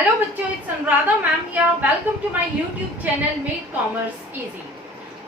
Hello बच्चों, it's Anuradha ma'am here. Welcome to my YouTube channel make commerce easy.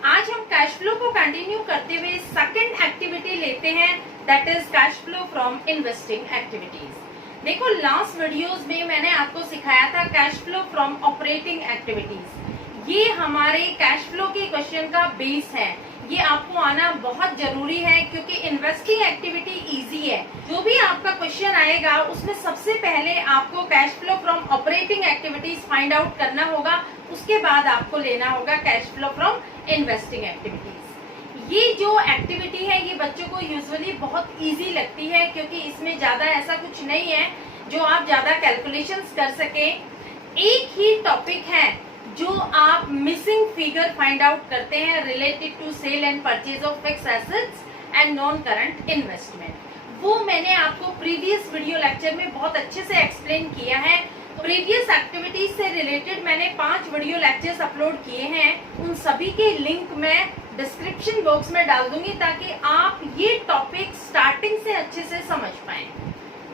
आज हम cash flow को continue करते हुए सेकंड एक्टिविटी लेते हैं, that is cash flow from investing activities. देखो, लास्ट वीडियोस में मैंने आपको सिखाया था cash flow from operating activities. ये हमारे कैश फ्लो के क्वेश्चन का बेस है। ये आपको आना बहुत जरूरी है क्योंकि इन्वेस्टिंग एक्टिविटी इजी है। जो भी आपका क्वेश्चन आएगा उसमें सबसे पहले आपको cash flow from operating activities find out करना होगा, उसके बाद आपको लेना होगा cash flow from investing activities. ये जो एक्टिविटी है ये बच्चों को यूजुअली बहुत इजी लगती है क्योंकि इसमें ज्यादा ऐसा कुछ नहीं है जो आप ज्यादा कैलकुलेशंस कर सके। एक ही टॉपिक है जो आप मिसिंग फिगर फाइंड आउट करते हैं related to sale and purchase of fixed assets and non current investment. वो मैंने आपको प्रीवियस वीडियो लेक्चर में बहुत अच्छे से एक्सप्लेन किया है। प्रीवियस एक्टिविटीज से रिलेटेड मैंने 5 वीडियो लेक्चर्स अपलोड किए हैं। उन सभी के लिंक मैं डिस्क्रिप्शन बॉक्स में डाल दूंगी ताकि आप ये टॉपिक स्टार्टिंग से अच्छे से समझ पाए।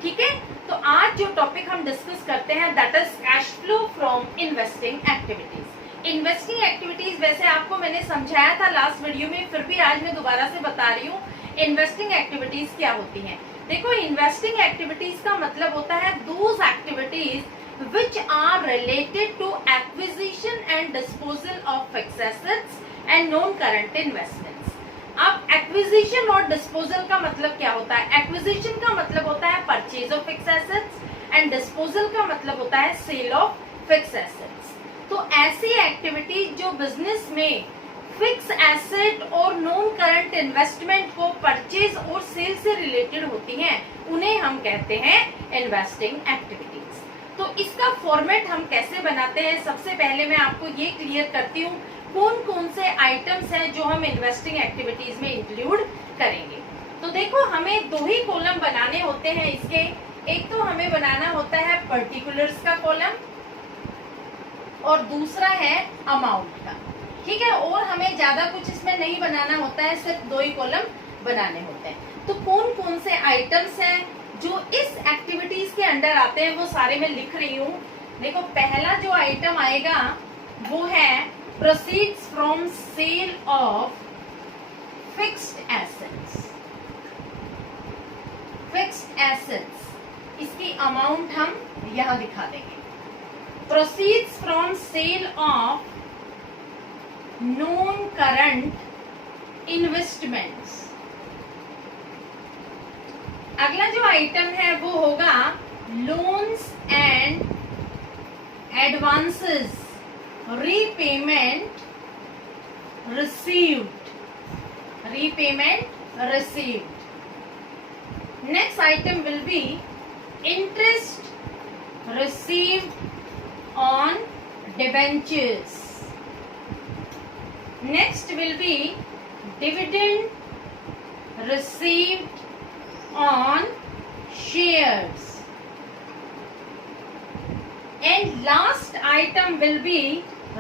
ठीक है, तो आज जो टॉपिक हम डिस्कस करते हैं that is cash flow from investing activities. Investing activities वैसे आपको मैंने समझाया था लास्ट वीडियो में, फिर भी आज मैं दोबारा से बता रही हूँ इन्वेस्टिंग एक्टिविटीज क्या होती हैं। देखो, इन्वेस्टिंग एक्टिविटीज का मतलब होता है those activities which are related to acquisition and disposal of fixed assets and non current investments. अब एक्विजिशन और डिस्पोजल का मतलब क्या होता है? एक्विजिशन का मतलब होता है purchase of fixed assets and disposal का मतलब होता है सेल ऑफ फिक्स्ड एसेट्स। तो ऐसी एक्टिविटी जो बिजनेस में फिक्स एसेट और नॉन करंट इन्वेस्टमेंट को परचेज और सेल से रिलेटेड होती हैं, उन्हें हम कहते हैं इन्वेस्टिंग एक्टिविटीज। तो इसका फॉर्मेट हम कैसे बनाते हैं, सबसे पहले मैं आपको ये क्लियर करती हूँ कौन कौन से आइटम्स हैं जो हम इन्वेस्टिंग एक्टिविटीज में इंक्लूड करेंगे। तो देखो, हमें 2 ही कॉलम बनाने होते हैं इसके। एक तो हमें बनाना होता है पर्टिकुलर्स का कॉलम और दूसरा है अमाउंट का। ठीक है, और हमें ज्यादा कुछ इसमें नहीं बनाना होता है, सिर्फ 2 ही कॉलम बनाने होते हैं। तो कौन कौन से आइटम्स हैं जो इस एक्टिविटीज के अंडर आते हैं वो सारे मैं लिख रही हूँ। देखो, पहला जो आइटम आएगा वो है proceeds from sale of fixed assets। fixed assets इसकी अमाउंट हम यहां दिखा देंगे। proceeds from sale of non current investments। अगला जो आइटम है वो होगा loans and advances repayment received। Next item will be interest received on debentures। Next will be dividend received on shares। And last item will be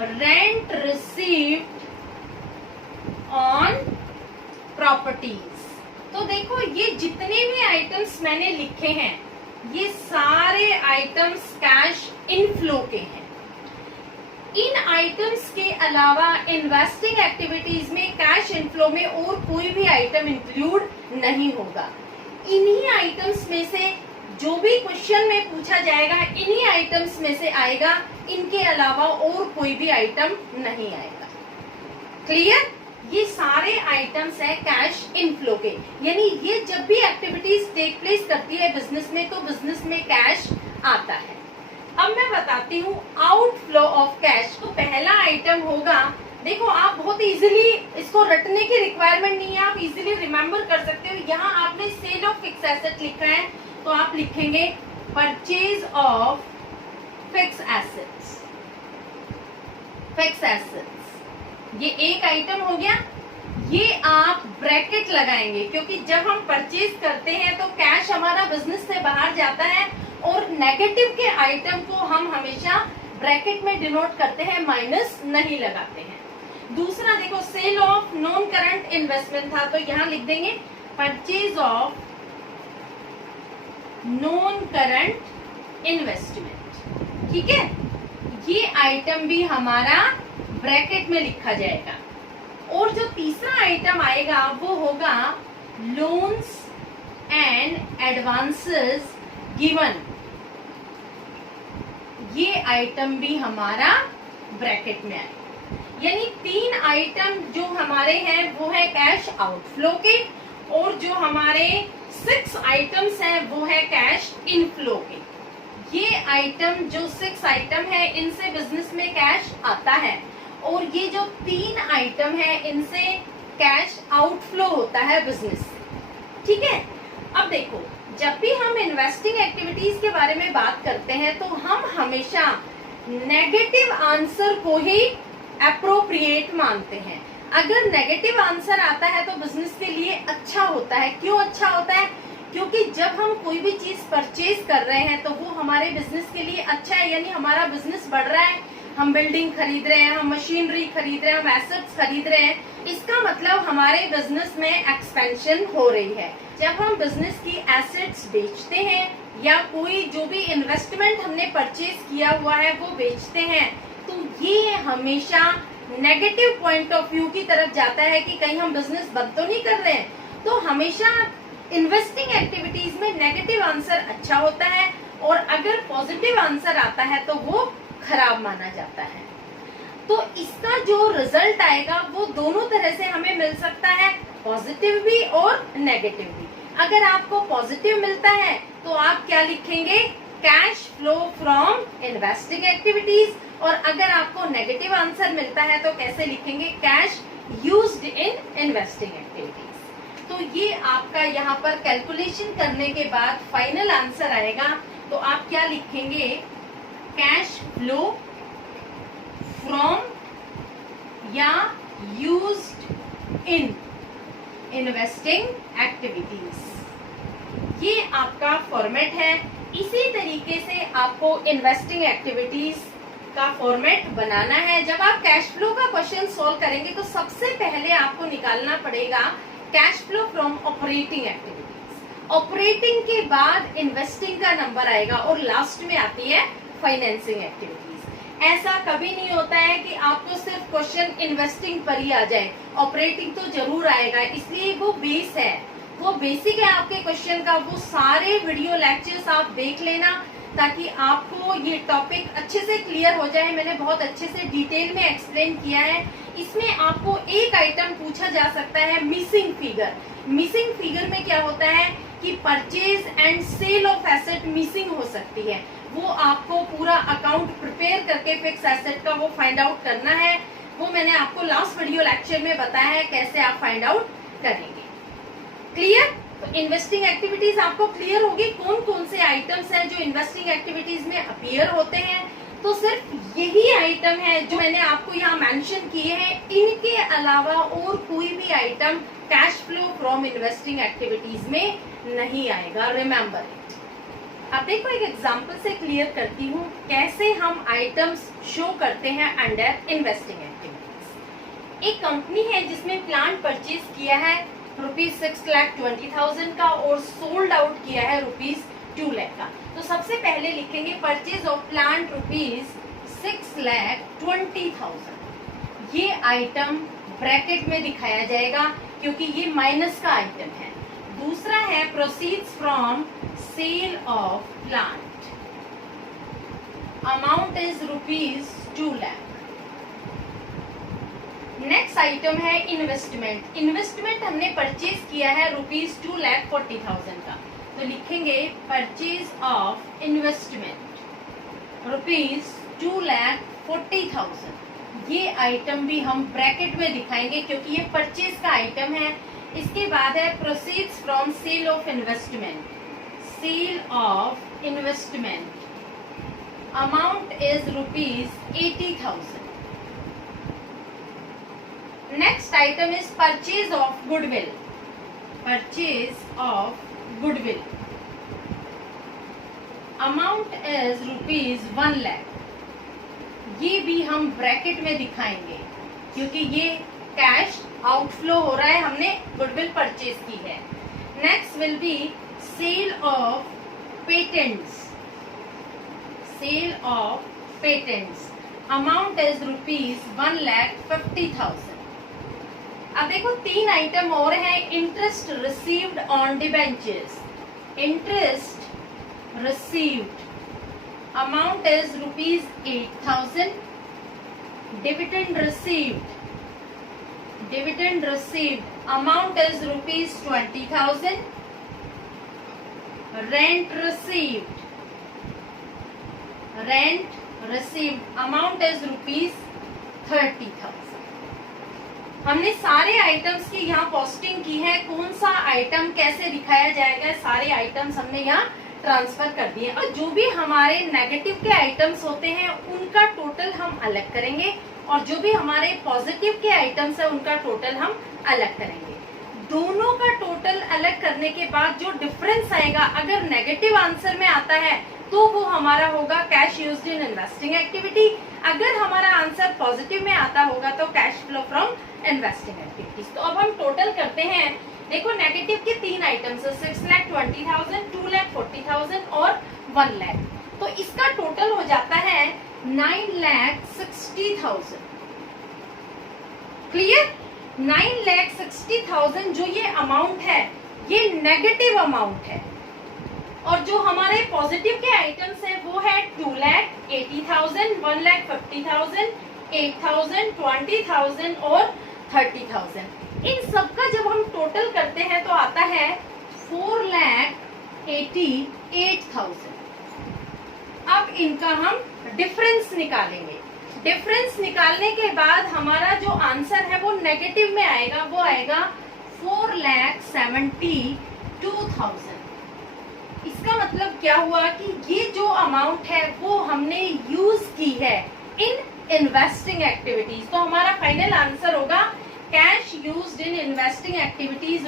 rent received on properties। तो देखो, ये जितने भी आइटम्स मैंने लिखे हैं ये सारे आइटम्स कैश इनफ्लो के हैं। इन आइटम्स के अलावा इन्वेस्टिंग एक्टिविटीज में कैश इनफ्लो में और कोई भी आइटम इंक्लूड नहीं होगा। इन्हीं आइटम्स में से जो भी क्वेश्चन में पूछा जाएगा इन्हीं आइटम्स में से आएगा, इनके अलावा और कोई भी आइटम नहीं आएगा। क्लियर? ये सारे आइटम्स है कैश इनफ्लो के, यानी ये जब भी एक्टिविटीज टेक प्लेस करती है बिजनेस में तो बिजनेस में कैश आता है। अब मैं बताती हूँ आउटफ्लो ऑफ कैश। तो पहला आइटम होगा, देखो आप बहुत इजीली इसको रटने की रिक्वायरमेंट नहीं है, आप इजीली रिमेम्बर कर सकते हो। यहाँ आपने सेल ऑफ फिक्स एसेट लिखा है तो आप लिखेंगे purchase of fix assets. Fix assets ये एक आइटम हो गया। ये आप ब्रैकेट लगाएंगे क्योंकि जब हम परचेज करते हैं तो कैश हमारा बिजनेस से बाहर जाता है और नेगेटिव के आइटम को हम हमेशा ब्रैकेट में डिनोट करते हैं, माइनस नहीं लगाते हैं। दूसरा देखो, sale of non current investment था तो यहाँ लिख देंगे purchase of non current investment. ठीक है, ये आइटम भी हमारा ब्रैकेट में लिखा जाएगा। और जो तीसरा आइटम आएगा वो होगा लोन्स एंड एडवांसेस गिवन, ये आइटम भी हमारा ब्रैकेट में आएगा। यानी 3 आइटम जो हमारे हैं वो है कैश आउटफ्लो के, और जो हमारे 6 आइटम्स हैं वो है कैश इनफ्लो के। ये आइटम जो 6 आइटम है इनसे बिजनेस में कैश आता है, और ये जो 3 आइटम है इनसे कैश आउटफ्लो होता है बिजनेस से। ठीक है, अब देखो, जब भी हम इन्वेस्टिंग एक्टिविटीज के बारे में बात करते हैं तो हम हमेशा नेगेटिव आंसर को ही अप्रोप्रिएट मानते हैं। अगर नेगेटिव आंसर आता है तो बिजनेस के लिए अच्छा होता है। क्यों अच्छा होता है? क्योंकि जब हम कोई भी चीज परचेज कर रहे हैं तो वो हमारे बिजनेस के लिए अच्छा है, यानी हमारा बिजनेस बढ़ रहा है, हम बिल्डिंग खरीद रहे हैं, हम मशीनरी खरीद रहे हैं, हम एसेट्स खरीद रहे हैं, इसका मतलब हमारे बिजनेस में एक्सपेंशन हो रही है। जब हम बिजनेस की एसेट्स बेचते हैं या कोई जो भी इन्वेस्टमेंट हमने परचेज किया हुआ है वो बेचते हैं, तो ये हमेशा नेगेटिव पॉइंट ऑफ व्यू की तरफ जाता है कि कहीं हम बिजनेस बंद तो नहीं कर रहे हैं। तो हमेशा इन्वेस्टिंग एक्टिविटीज में नेगेटिव आंसर अच्छा होता है, और अगर पॉजिटिव आंसर आता है तो वो खराब माना जाता है। तो इसका जो रिजल्ट आएगा वो दोनों तरह से हमें मिल सकता है, पॉजिटिव भी और नेगेटिव भी। अगर आपको पॉजिटिव मिलता है तो आप क्या लिखेंगे? Cash flow from investing activities. और अगर आपको नेगेटिव आंसर मिलता है तो कैसे लिखेंगे? Cash used in investing activities. तो ये आपका यहाँ पर कैलकुलेशन करने के बाद फाइनल आंसर आएगा। तो आप क्या लिखेंगे? कैश फ्लो फ्रॉम या यूज्ड इन इन्वेस्टिंग एक्टिविटीज। ये आपका फॉर्मेट है। इसी तरीके से आपको इन्वेस्टिंग एक्टिविटीज का फॉर्मेट बनाना है। जब आप कैश फ्लो का क्वेश्चन सॉल्व करेंगे तो सबसे पहले आपको निकालना पड़ेगा cash flow from operating activities. Operating के बाद इन्वेस्टिंग का नंबर आएगा और लास्ट में आती है फाइनेंसिंग एक्टिविटीज। ऐसा कभी नहीं होता है कि आपको सिर्फ क्वेश्चन इन्वेस्टिंग पर ही आ जाए, ऑपरेटिंग तो जरूर आएगा। इसलिए वो बेस है, वो बेसिक है आपके क्वेश्चन का। वो सारे वीडियो लेक्चर्स आप देख लेना ताकि आपको ये टॉपिक अच्छे से क्लियर हो जाए। मैंने बहुत अच्छे से डिटेल में एक्सप्लेन किया है। इसमें आपको एक आइटम पूछा जा सकता है, मिसिंग फिगर। मिसिंग फिगर में क्या होता है कि purchase and sale of asset missing हो सकती है। वो आपको पूरा अकाउंट प्रिपेयर करके फिक्स एसेट का वो फाइंड आउट करना है। वो मैंने आपको लास्ट वीडियो लेक्चर में बताया है कैसे आप फाइंड आउट करेंगे। क्लियर? तो इन्वेस्टिंग एक्टिविटीज आपको क्लियर होगी कौन कौन से आइटम्स हैं जो इन्वेस्टिंग एक्टिविटीज में अपीयर होते हैं। तो सिर्फ यही आइटम है जो मैंने आपको यहाँ मेंशन किए हैं। इनके अलावा और कोई भी item cash flow from investing activities में नहीं आएगा। Remember it. अब देखो, एक एग्जांपल से क्लियर करती हूँ कैसे हम आइटम्स शो करते हैं अंडर इन्वेस्टिंग एक्टिविटीज। एक कंपनी है जिसमें प्लांट परचेज किया है ₹6,20,000 का और सोल्ड आउट किया है ₹2 लाख का। तो सबसे पहले लिखेंगे परचेज ऑफ प्लांट ₹6,20,000। ये आइटम ब्रैकेट में दिखाया जाएगा क्योंकि ये माइनस का आइटम है। दूसरा है proceeds from sale of plant, amount is ₹2 lakh. Next item है इन्वेस्टमेंट। इन्वेस्टमेंट हमने परचेज किया है ₹2,40,000 का। तो लिखेंगे परचेज ऑफ इन्वेस्टमेंट ₹2,40,000। ये आइटम भी हम ब्रैकेट में दिखाएंगे क्योंकि ये परचेज का आइटम है। इसके बाद है proceeds from sale of investment, sale of investment, amount is ₹80,000। Next item is purchase of goodwill. Purchase of goodwill. Amount is ₹1 lakh. ये भी हम ब्रैकेट में दिखाएंगे क्योंकि ये कैश आउटफ्लो हो रहा है, हमने गुडविल परचेज की है। Next will be sale of patents, sale of patents amount is ₹1,50,000। अब देखो 3 आइटम और हैं। Interest received on debentures, interest received amount is ₹8,000। Dividend received amount is ₹20,000। Rent received amount is ₹30,000। हमने सारे आइटम्स की यहाँ पोस्टिंग की है। कौन सा आइटम कैसे दिखाया जाएगा, सारे आइटम्स हमने यहाँ ट्रांसफर कर दिए। और जो भी हमारे नेगेटिव के आइटम्स होते हैं उनका टोटल हम अलग करेंगे, और जो भी हमारे पॉजिटिव के आइटम्स है उनका टोटल हम अलग करेंगे। दोनों का टोटल अलग करने के बाद जो डिफरेंस आएगा, अगर नेगेटिव आंसर में आता है तो वो हमारा होगा cash used in investing activity. अगर हमारा आंसर पॉजिटिव में आता होगा तो cash flow from investing activities. तो अब हम टोटल करते हैं। देखो नेगेटिव के 3 आइटम्स, 6,20,000, 2,40,000 और 1 लाख। तो इसका टोटल हो जाता है 9,60,000। क्लियर? 9,60,000 जो ये अमाउंट है ये नेगेटिव अमाउंट है, और जो हमारे पॉजिटिव के आइटम्स हैं वो है 2,80,000, 1,50,000, 8,000, 20,000 और 30,000। इन सब का जब हम टोटल करते हैं तो आता है 4,88,000। अब इनका हम डिफरेंस निकालेंगे। डिफरेंस निकालने के बाद हमारा जो आंसर है वो नेगेटिव में आएगा, वो आएगा 4,72,000। इसका मतलब क्या हुआ कि ये जो अमाउंट है वो हमने यूज की है इन इन्वेस्टिंग एक्टिविटीज। तो हमारा फाइनल आंसर होगा cash used in investing activities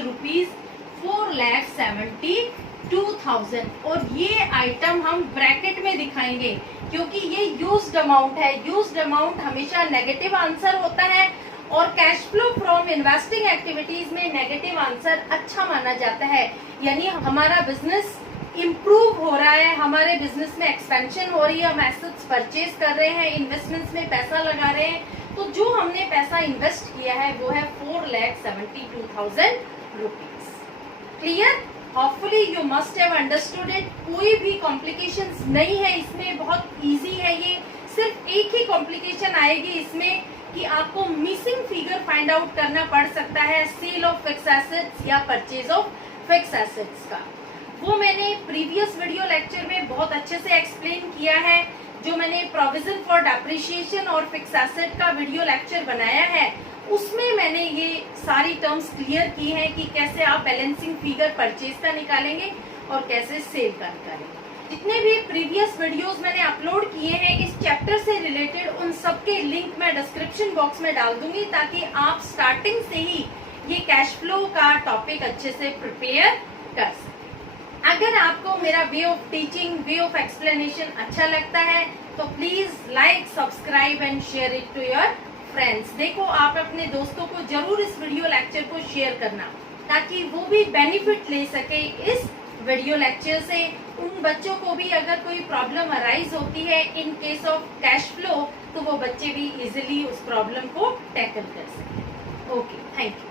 ₹4,72,000। और ये आइटम हम ब्रैकेट में दिखाएंगे क्योंकि ये यूज्ड अमाउंट है। यूज्ड अमाउंट हमेशा नेगेटिव आंसर होता है, और cash flow from investing activities में नेगेटिव आंसर अच्छा माना जाता है। यानी हमारा बिजनेस इम्प्रूव हो रहा है, हमारे बिजनेस में एक्सपेंशन हो रही है, हम एसेट्स परचेज कर रहे हैं, इन्वेस्टमेंट्स में पैसा लगा रहे हैं। तो जो हमने पैसा इन्वेस्ट किया है वो है 4,72,000 rupees. Clear? Hopefully you must have understood it. कोई भी कॉम्प्लिकेशंस नहीं है इसमें, बहुत इजी है ये। सिर्फ एक ही कॉम्प्लिकेशन आएगी इसमें कि आपको मिसिंग फिगर फाइंड आउट करना पड़ सकता है सेल ऑफ फिक्स एसेट्स या परचेज ऑफ फिक्स एसेट्स का। वो मैंने प्रीवियस वीडियो लेक्चर में बहुत अच्छे से एक्सप्लेन किया है। जो मैंने प्रोविजन फॉर डेप्रिसिएशन और फिक्स एसेट का वीडियो लेक्चर बनाया है उसमें मैंने ये सारी टर्म्स क्लियर की हैं कि कैसे आप बैलेंसिंग फिगर परचेज का निकालेंगे और कैसे सेल का निकालेंगे। जितने भी प्रीवियस वीडियोस मैंने अपलोड किए हैं इस चैप्टर से रिलेटेड, उन सब के लिंक मैं डिस्क्रिप्शन बॉक्स में डाल दूंगी ताकि आप स्टार्टिंग से ही ये कैश फ्लो का टॉपिक अच्छे से प्रिपेयर कर सकें। अगर आपको मेरा way of teaching, way of explanation अच्छा लगता है तो please like, subscribe and share it to your friends. देखो आप अपने दोस्तों को जरूर इस वीडियो लेक्चर को शेयर करना ताकि वो भी बेनिफिट ले सके इस वीडियो लेक्चर से। उन बच्चों को भी अगर कोई प्रॉब्लम अराइज होती है in case of cash flow तो वो बच्चे भी इजिली उस प्रॉब्लम को टैकल कर सके। Okay, thank you.